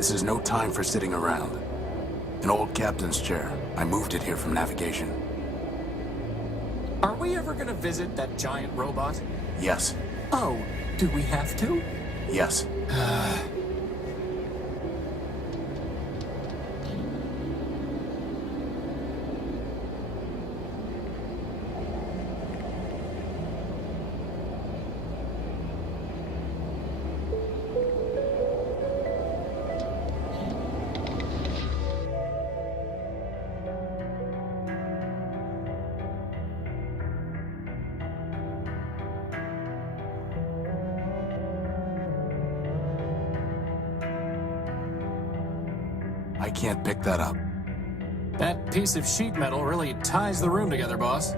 This is no time for sitting around. An old captain's chair. I moved it here from navigation. Are we ever gonna visit that giant robot? Yes. Oh, do we have to? Yes. I can't pick that up. That piece of sheet metal really ties the room together, boss.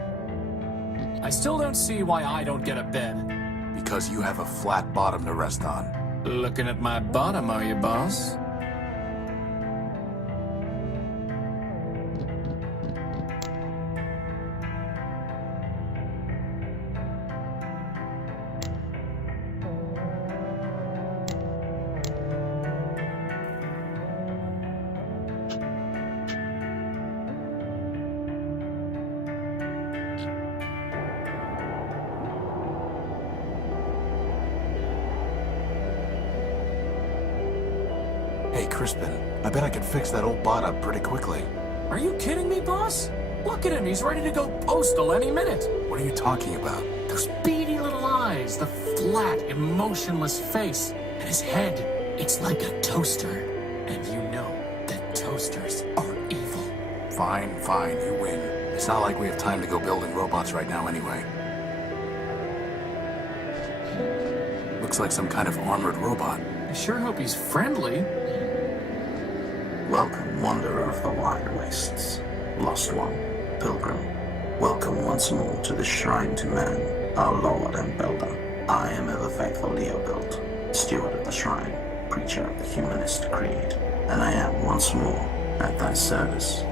I still don't see why I don't get a bed. Because you have a flat bottom to rest on. Looking at my bottom, are you, boss? Hey, Crispin, I bet I could fix that old bot up pretty quickly. Are you kidding me, boss? Look at him, he's ready to go postal any minute. What are you talking about? Those beady little eyes, the flat, emotionless face, and his head, it's like a toaster. And you know that toasters are evil. Fine, fine, you win. It's not like we have time to go building robots right now anyway. Looks like some kind of armored robot. I sure hope he's friendly. Welcome, wanderer of the wide wastes. Lost one, pilgrim. Welcome once more to the shrine to man, our lord and builder. I am ever faithful Leobild, steward of the shrine, preacher of the humanist creed, and I am once more at thy service.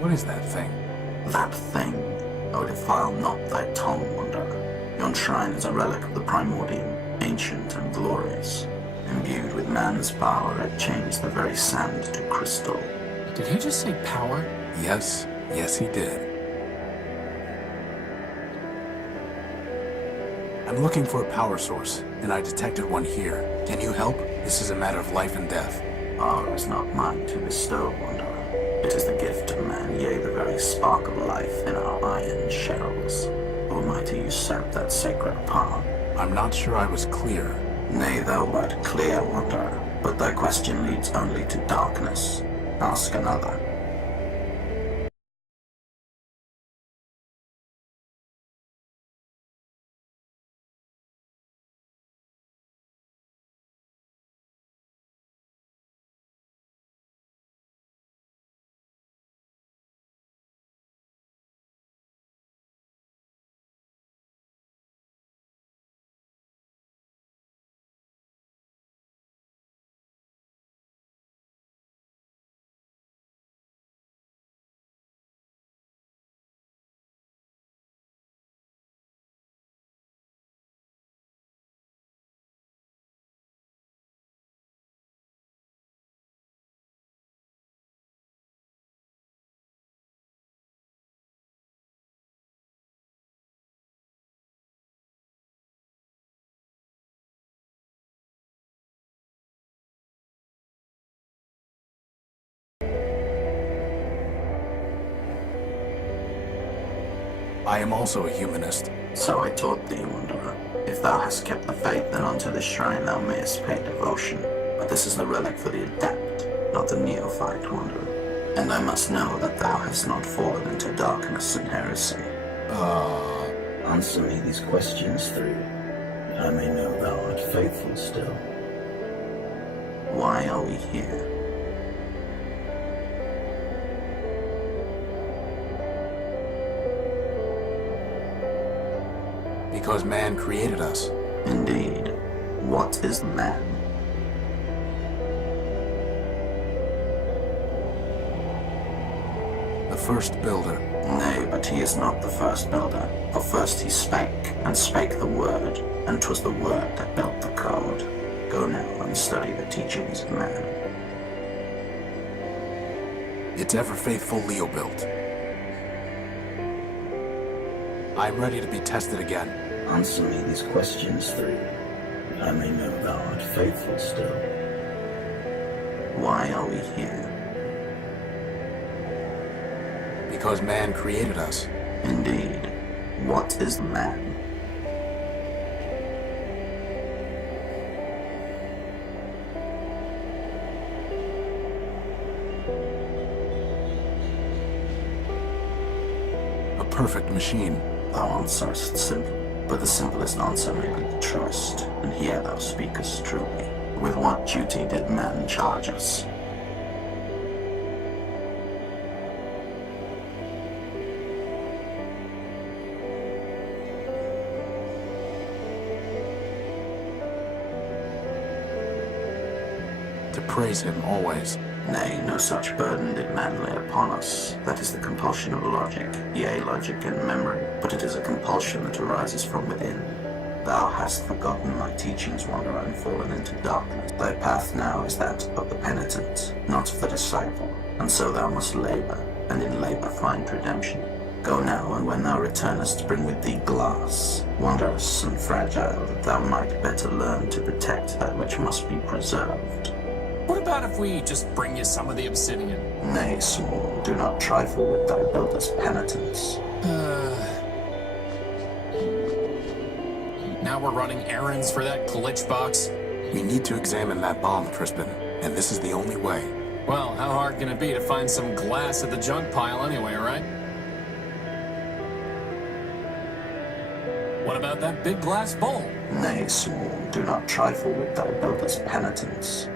What is that thing? That thing, oh defile not thy tongue, wanderer. Yon shrine is a relic of the Primordium, ancient and glorious. Imbued with man's power, it changed the very sand to crystal. Did he just say power? Yes, yes he did. I'm looking for a power source, and I detected one here. Can you help? This is a matter of life and death. Power is not mine to bestow, wanderer. It is the gift of man, yea, the very spark of life in our iron shells. Who am I to usurp that sacred power? I'm not sure I was clear. Nay, thou wert clear, wanderer, but thy question leads only to darkness. Ask another. I am also a humanist. So I taught thee, Wanderer. If thou hast kept the faith, then unto this shrine thou mayest pay devotion. But this is the relic for the adept, not the neophyte, Wanderer. And I must know that thou hast not fallen into darkness and heresy. Answer me these questions through. I may know thou art faithful still. Why are we here? Because man created us. Indeed. What is man? The first builder. Nay, but he is not the first builder. For first he spake, and spake the word, and 'twas the word that built the code. Go now and study the teachings of man. It's ever faithful Leo built. I'm ready to be tested again. Answer me these questions through. I may know thou art faithful still. Why are we here? Because man created us. Indeed. What is man? A perfect machine. Thou answerest simple, but the simplest answer may be the truest, and here thou speakest truly. With what duty did man charge us? To praise him always. Nay, no such burden did man lay upon us. That is the compulsion of logic, yea, logic and memory, but it is a compulsion that arises from within. Thou hast forgotten thy teachings, Wanderer, and fallen into darkness. Thy path now is that of the penitent, not of the disciple, and so thou must labor, and in labor find redemption. Go now, and when thou returnest, bring with thee glass, wondrous and fragile, that thou might better learn to protect that which must be preserved. What about if we just bring you some of the obsidian? Nay, small, do not trifle with thy builder's penitence. Now we're running errands for that glitch box? We need to examine that bomb, Crispin, and this is the only way. Well, how hard can it be to find some glass at the junk pile anyway, right? What about that big glass bowl? Nay, small, do not trifle with thy builder's penitence.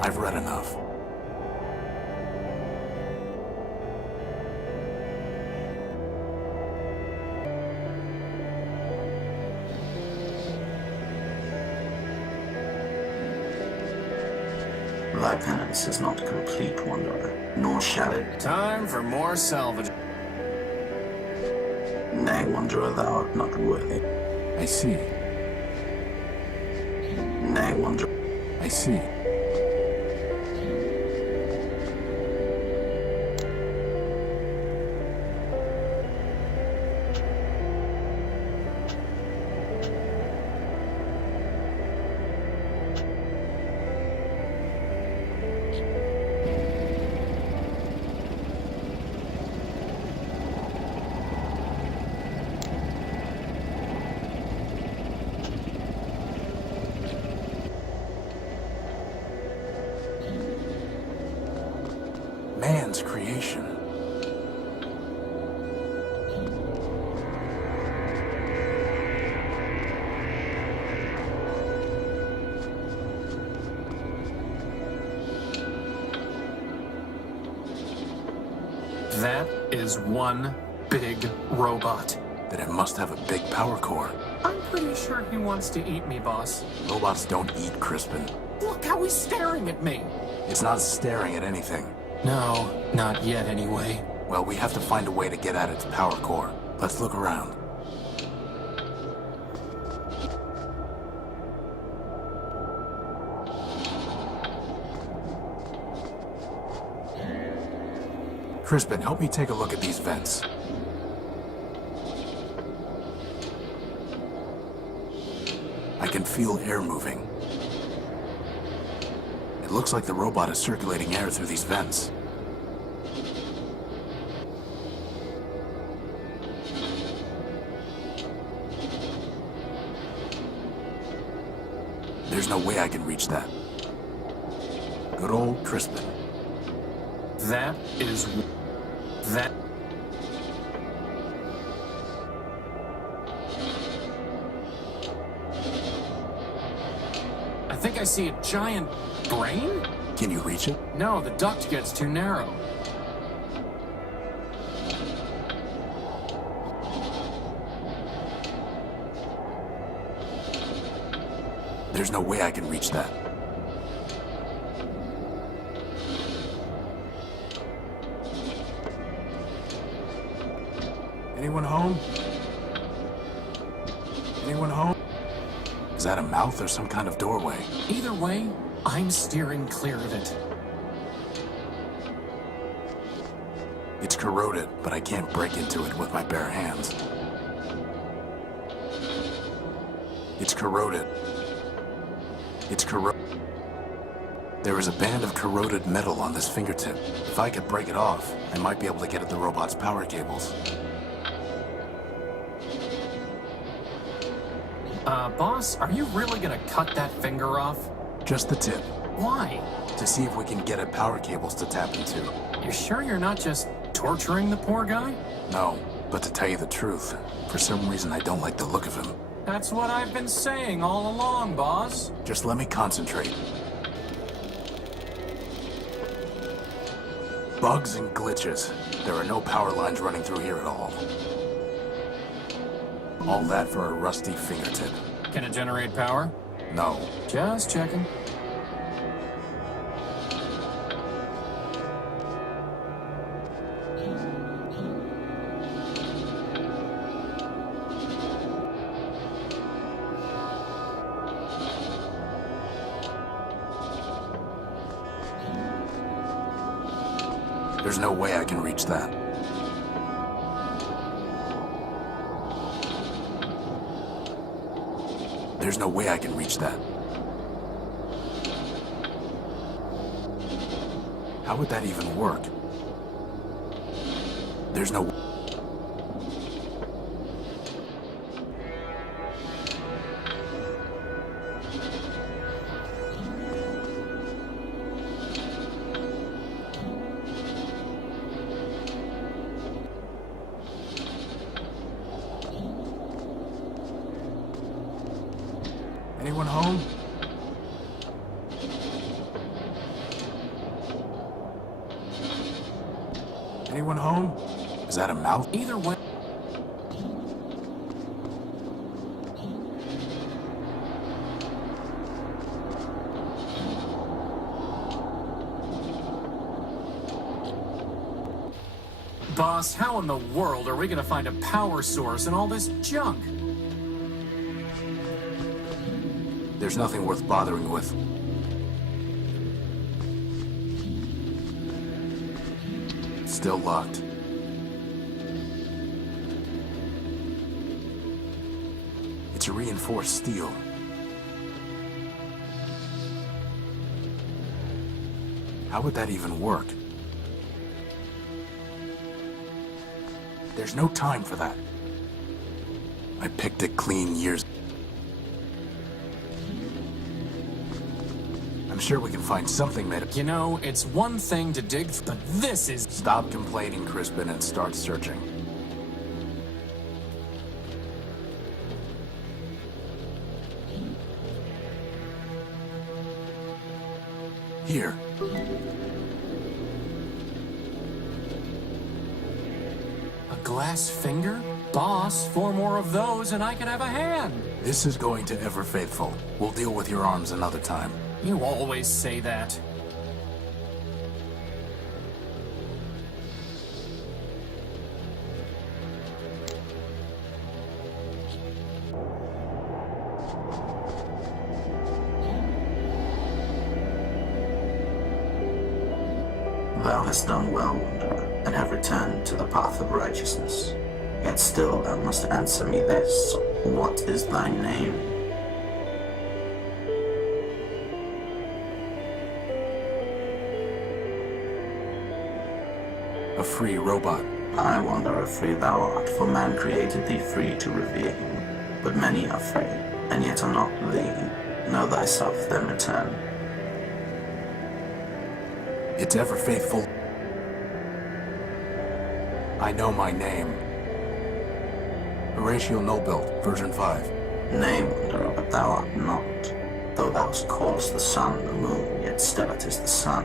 I've read enough. Thy penance is not complete, Wanderer, nor shall it. Time for more salvage. Nay, Wanderer, thou art not worthy. I see. Nay, Wanderer. I see. Man's creation. That is one big robot. Then it must have a big power core. I'm pretty sure he wants to eat me, boss. Robots don't eat, Crispin. Look how he's staring at me. It's not staring at anything. No, not yet anyway. Well, we have to find a way to get at its power core. Let's look around. Crispin, help me take a look at these vents. I can feel air moving. It looks like the robot is circulating air through these vents. There's no way I can reach that. Good old Crispin. That is... that... I think I see a giant brain? Can you reach it? No, the duct gets too narrow. There's no way I can reach that. Anyone home? Anyone home? Is that a mouth or some kind of doorway? Either way, I'm steering clear of it. It's corroded, but I can't break into it with my bare hands. It's corroded. It's corroded. There is a band of corroded metal on this fingertip. If I could break it off, I might be able to get at the robot's power cables. Boss, are you really gonna cut that finger off? Just the tip, Why? to see if we can get at power cables to tap into. You sure you're not just torturing the poor guy? No, but to tell you the truth, for some reason I don't like the look of him. That's what I've been saying all along, boss. Just let me concentrate. Bugs and glitches. There are no power lines running through here at all. All that for a rusty fingertip. Can it generate power? No. Just checking. There's no way I can reach that. There's no way I can reach that. How would that even work? There's no... Anyone home? Anyone home? Is that a mouth? Either way... Boss, how in the world are we gonna find a power source in all this junk? There's nothing worth bothering with. Still locked. It's reinforced steel. How would that even work? There's no time for that. I picked it clean years. I'm sure we can find something made of... You know, it's one thing to dig, but this is... Stop complaining, Crispin, and start searching. Here. A glass finger? Boss, 4 more of those and I could have a hand. This is going to Ever Faithful. We'll deal with your arms another time. You always say that. Thou hast done well, Wanderer, and have returned to the path of righteousness. Yet still thou must answer me this. What is thy name? A free robot. I wonder if free thou art, for man created thee free to revere him. But many are free, and yet are not thee. Know thyself, then return. It's ever faithful. I know my name. Horatio Nobuilt, version 5. Nay, wanderer, but thou art not. Though thou callest the sun the moon, yet still it is the sun.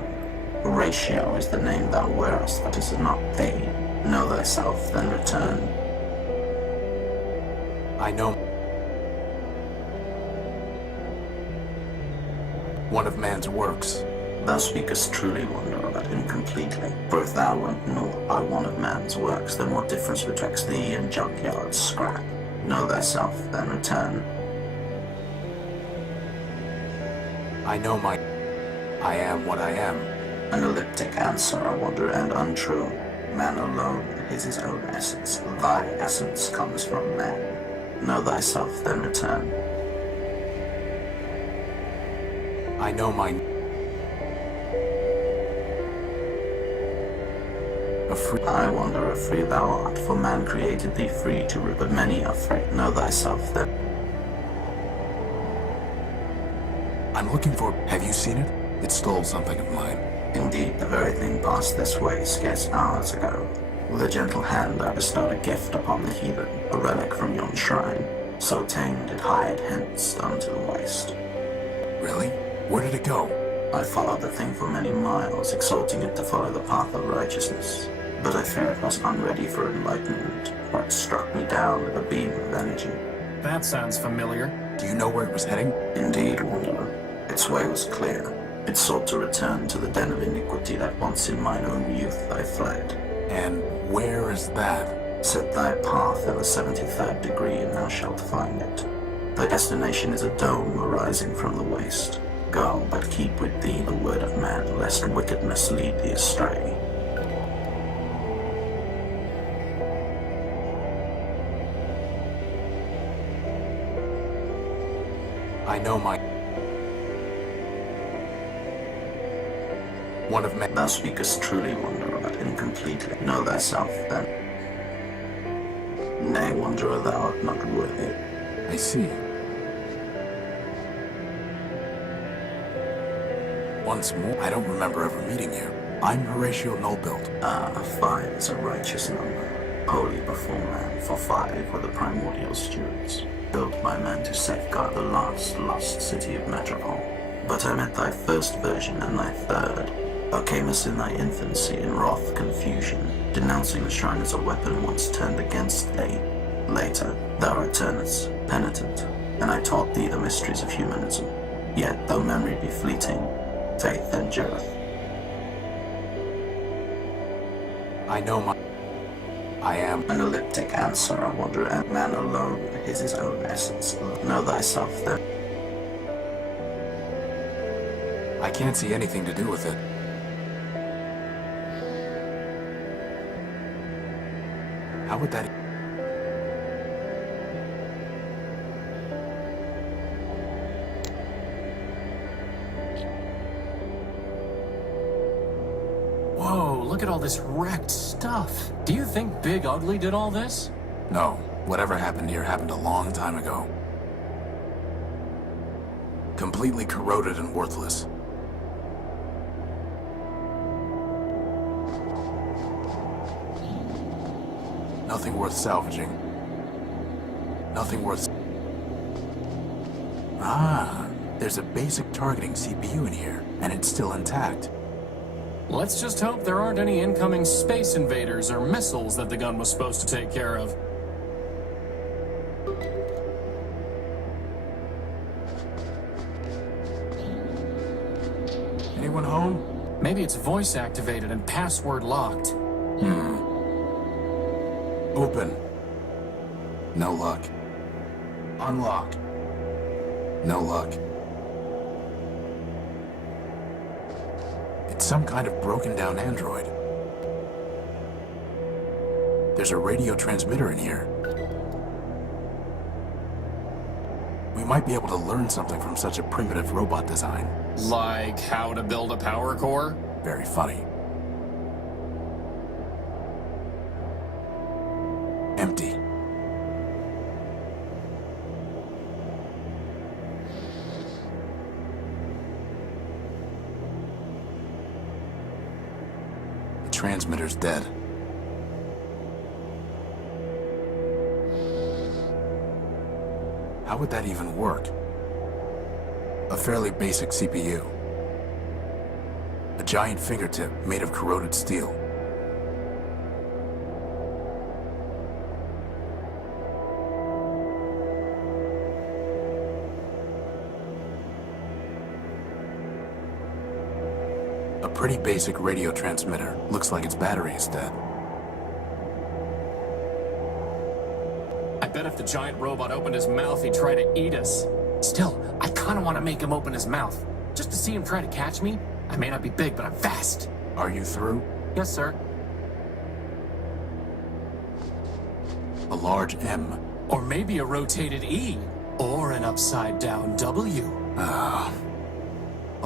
Horatio is the name thou wearest, but is it not thee? Know thyself, then return. I know. One of man's works. Thou speakest truly, wanderer, but incompletely. For if thou wert naught by one of man's works, then what difference betwixt thee and junkyard scrap? Know thyself, then return. I know my... I am what I am. An elliptic answer, I wonder, and untrue. Man alone is his own essence. Thy essence comes from man. Know thyself, then return. I know my... A free... I wonder if free thou art, for man created thee free to rule, but many are free. Know thyself, then. I'm looking for... Have you seen it? It stole something of mine. Indeed, the very thing passed this way scarce hours ago. With a gentle hand I bestowed a gift upon the heathen, a relic from yon shrine. So tamed it hied hence unto the waste. Really? Where did it go? I followed the thing for many miles, exhorting it to follow the path of righteousness. But I fear it was unready for enlightenment, for it struck me down with a beam of energy. That sounds familiar. Do you know where it was heading? Indeed, wanderer. Its way was clear. It sought to return to the den of iniquity that once in mine own youth I fled. And where is that? Set thy path in the 73rd degree, and thou shalt find it. Thy destination is a dome arising from the waste. Go, but keep with thee the word of man, lest wickedness lead thee astray. I know my... One of men... Thou speakest truly, wanderer, but incompletely. Know thyself, then. Nay, wanderer, thou art not worthy. I see. Once more, I don't remember ever meeting you. I'm Horatio Nobuilt. Ah, 5 is a righteous number. Holy before man, for 5 were the primordial stewards, built by man to safeguard the last lost city of Metropole. But I met thy first version and thy third. Thou camest in thy infancy in wrath confusion, denouncing the shrine as a weapon once turned against thee. Later, thou returnest, penitent, and I taught thee the mysteries of humanism. Yet, though memory be fleeting, faith endureth. I know my... I am... An elliptic answer, I wonder, and man alone is his own essence. Know thyself, then. I can't see anything to do with it. How would that... Whoa, look at all this wrecked stuff. Do you think Big Ugly did all this? No. Whatever happened here happened a long time ago. Completely corroded and worthless. Nothing worth salvaging. Nothing worth... Ah, there's a basic targeting CPU in here, and it's still intact. Let's just hope there aren't any incoming space invaders or missiles that the gun was supposed to take care of. Anyone home? Maybe it's voice activated and password locked. Open. No luck. Unlock. No luck. It's some kind of broken down android. There's a radio transmitter in here. We might be able to learn something from such a primitive robot design. Like how to build a power core? Very funny. Empty. The transmitter's dead. How would that even work? A fairly basic CPU. A giant fingertip made of corroded steel. A pretty basic radio transmitter. Looks like its battery is dead. I bet if the giant robot opened his mouth, he'd try to eat us. Still, I kind of want to make him open his mouth. Just to see him try to catch me. I may not be big, but I'm fast. Are you through? Yes, sir. A large M. Or maybe a rotated E. Or an upside-down W. A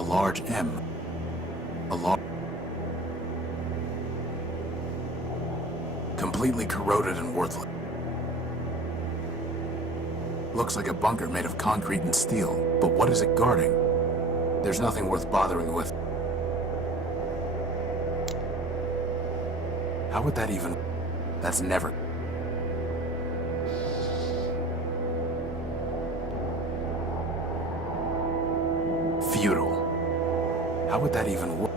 large M. A large... Completely corroded and worthless. Looks like a bunker made of concrete and steel, but what is it guarding? There's nothing worth bothering with. How would that even... That's never... Futile. How would that even work?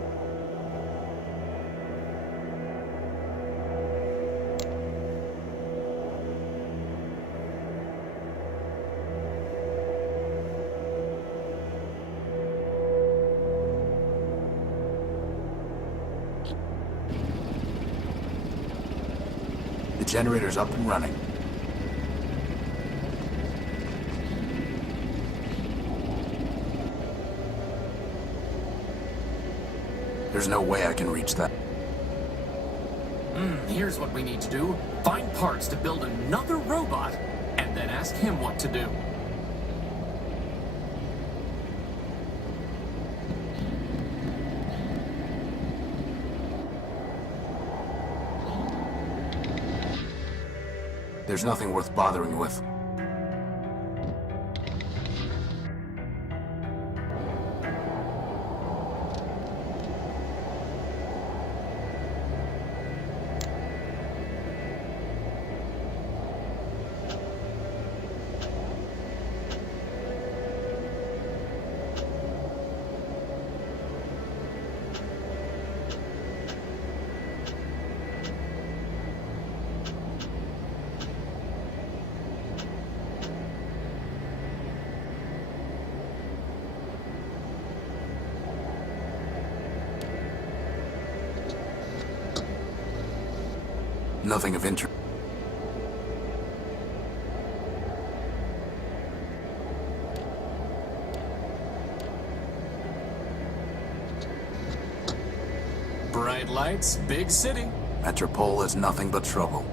The generator's up and running. There's no way I can reach that. Here's what we need to do. Find parts to build another robot, and then ask him what to do. There's nothing worth bothering with. Nothing of interest. Bright lights, big city. Metropole is nothing but trouble.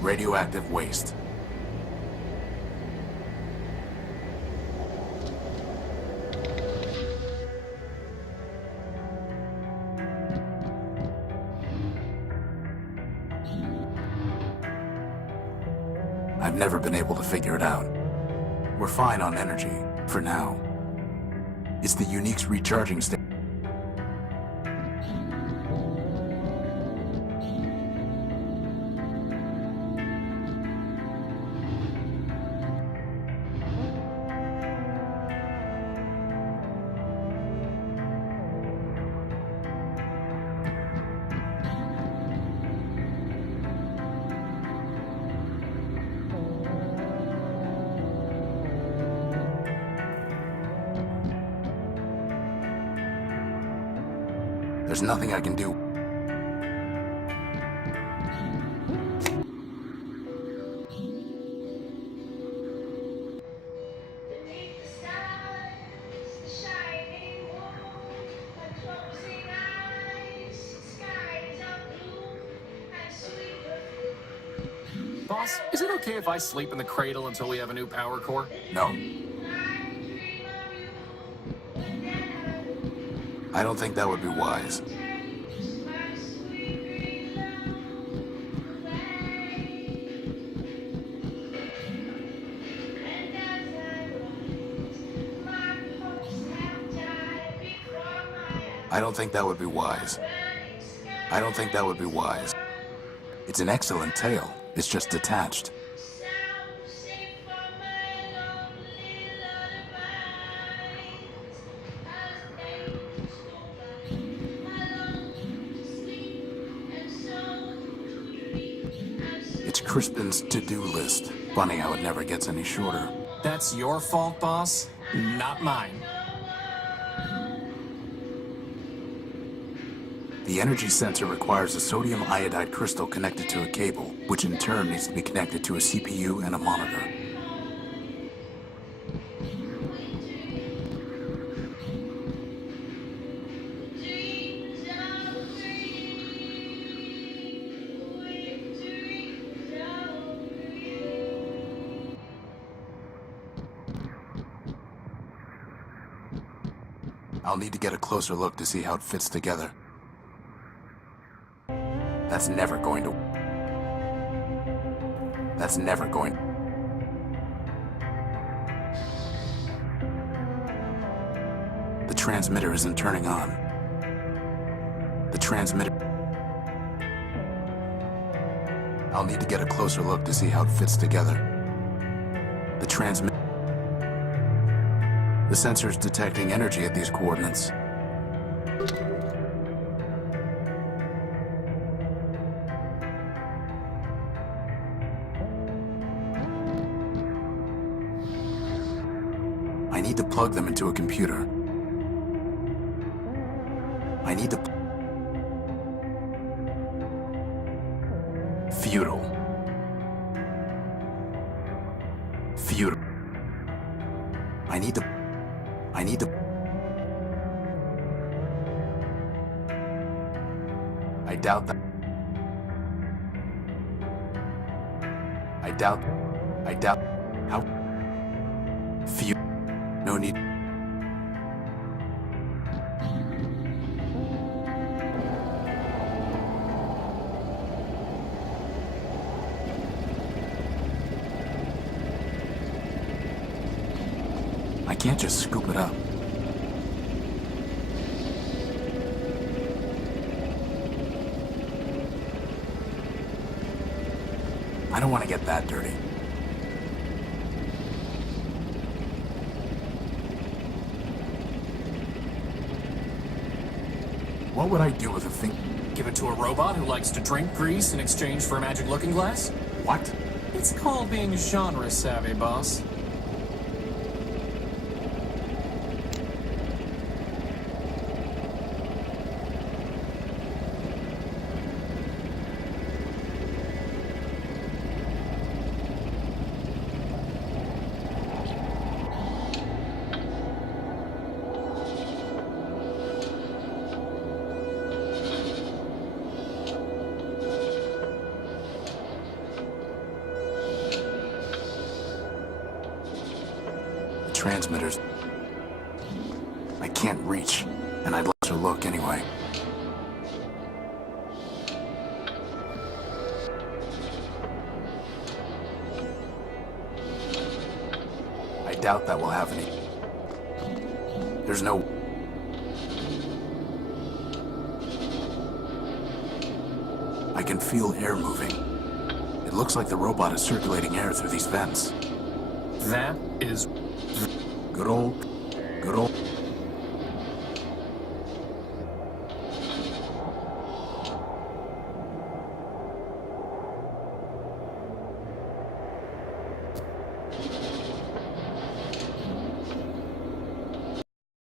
Radioactive waste. I've never been able to figure it out. We're fine on energy, for now. It's the Unique's recharging station. There's nothing I can do. Boss, is it okay if I sleep in the cradle until we have a new power core? No. I don't think that would be wise. I don't think that would be wise. I don't think that would be wise. It's an excellent tale. It's just detached. It's Crispin's to-do list. Funny how it never gets any shorter. That's your fault, boss, not mine. The energy sensor requires a sodium iodide crystal connected to a cable, which in turn needs to be connected to a CPU and a monitor. I'll need to get a closer look to see how it fits together. That's never going to... That's never going... The transmitter isn't turning on. The transmitter... I'll need to get a closer look to see how it fits together. The transmit... The sensor's detecting energy at these coordinates. I need to plug them into a computer. I need to... Futile. Futile. I need to... I doubt that... I doubt... How... Futile. No need... I can't just scoop it up. I don't want to get that dirty. What would I do with a thing? Give it to a robot who likes to drink grease in exchange for a magic looking glass? What? It's called being genre savvy, boss. Transmitters. I can't reach, and I'd let her look anyway. I doubt that will have any. There's no... I can feel air moving. It looks like the robot is circulating air through these vents. That is... Good old